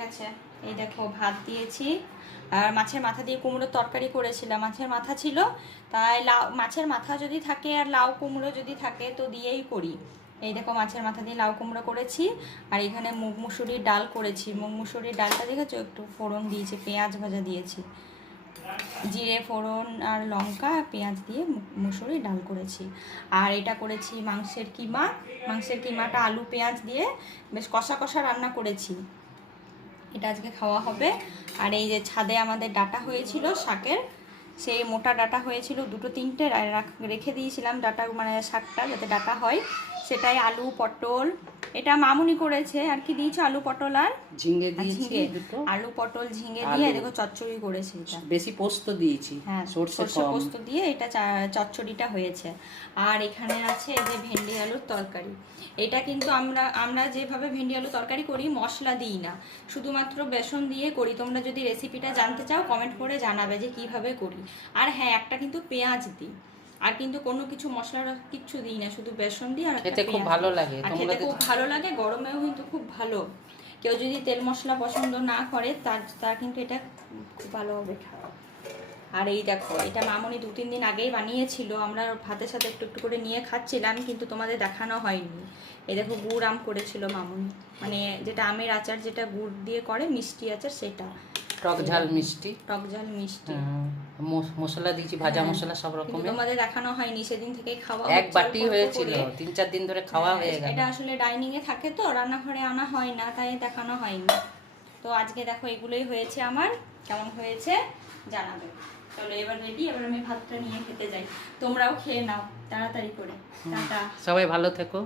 গেছে। এই দেখো ভাত দিয়েছি, আর মাছের মাথা দিয়ে কুমড়োর তরকারি করেছিলাম। মাছের মাথা ছিল, তাই লাউ, মাছের মাথা যদি থাকে আর লাউ কুমড়ো যদি থাকে তো দিয়েই করি। এই দেখো মাছের মাথা দিয়ে লাউ কুমড়ো করেছি। আর এখানে মুগ মুসুরির ডাল করেছি। মুগ মুসুরির ডালটা দেখেছো, একটু ফোড়ন দিয়েছি, পেঁয়াজ ভাজা দিয়েছি, জিরে ফোড়ন আর লঙ্কা পেঁয়াজ দিয়ে মুসুরি ডাল করেছি। আর এটা করেছি মাংসের কিমা। মাংসের কিমাটা আলু পেঁয়াজ দিয়ে বেশ কষা কষা রান্না করেছি। এটা আজকে খাওয়া হবে। আর এই যে ছাদে আমাদের ডাটা হয়েছিল শাকের, সেই মোটা ডাটা হয়েছিল দুটো তিনটে, রেখে দিয়েছিলাম ডাটা, মানে শাকটা যাতে ডাটা হয়, সেটাই আলু পটল, এটা মামুনি করেছে। আর কি দিয়েছে, আলু পটল আর ঝিঙে দিয়েছি দুটো, আলু পটল ঝিঙে দিয়ে দেখো চচ্চড়ি করেছি। এটা বেশি পোস্ত দিয়েছি, হ্যাঁ সরষে পোস্ত দিয়ে এটা চচ্চড়িটা হয়েছে। আর এখানে আছে এই যে ভেন্ডি আলুর তরকারি। এটা কিন্তু আমরা যেভাবে ভেন্ডি আলু তরকারি করি মশলা দিই না, শুধুমাত্র বেসন দিয়ে করি। তোমরা যদি রেসিপিটা জানতে চাও কমেন্ট করে জানাবে যে কিভাবে করি। আর হ্যাঁ, একটা কিন্তু পেঁয়াজ দিই, আর কিন্তু কোনো কিছু মশলা কিচ্ছু দিই না, শুধু বেসন দিই। আর খেতে খুব ভালো লাগে, খেতে খুব ভালো লাগে, গরমেও কিন্তু খুব ভালো। কেউ যদি তেল মশলা পছন্দ না করে তার কিন্তু এটা খুব ভালো হবে খাওয়া। আর এই দেখো, এটা মামনি 2-3 দিন আগেই বানিয়েছিল, আমরা ভাতের সাথে একটু একটু করে নিয়ে খাচ্ছিলাম, কিন্তু তোমাদের দেখানো হয়নি। এই দেখো গুড় আম করেছিল মামনি, মানে যেটা আমের আচার, যেটা গুড় দিয়ে করে মিষ্টি আচার, সেটা টক ঝাল মিষ্টি, টক ঝাল মিষ্টি। মশলা দিয়েছি, ভাজা মশলা সব রকমের। তোমাদের দেখানো হয়নি, সেদিন থেকে খাওয়া এক বাটি হয়েছিল, 3-4 দিন ধরে খাওয়া হয়ে গেল। এটা আসলে ডাইনিং এ থাকে তো, রান্নাঘরে আনা হয় না, তাই দেখানো হয়নি। তো আজকে দেখো এগুলোই হয়েছে আমার। কেমন হয়েছে জানাবে। চলো এবার রেডি, এবার আমি ভাতটা নিয়ে খেতে যাই। তোমরাও খেয়ে নাও তাড়াতাড়ি করে। টাটা। সবাই ভালো থেকো।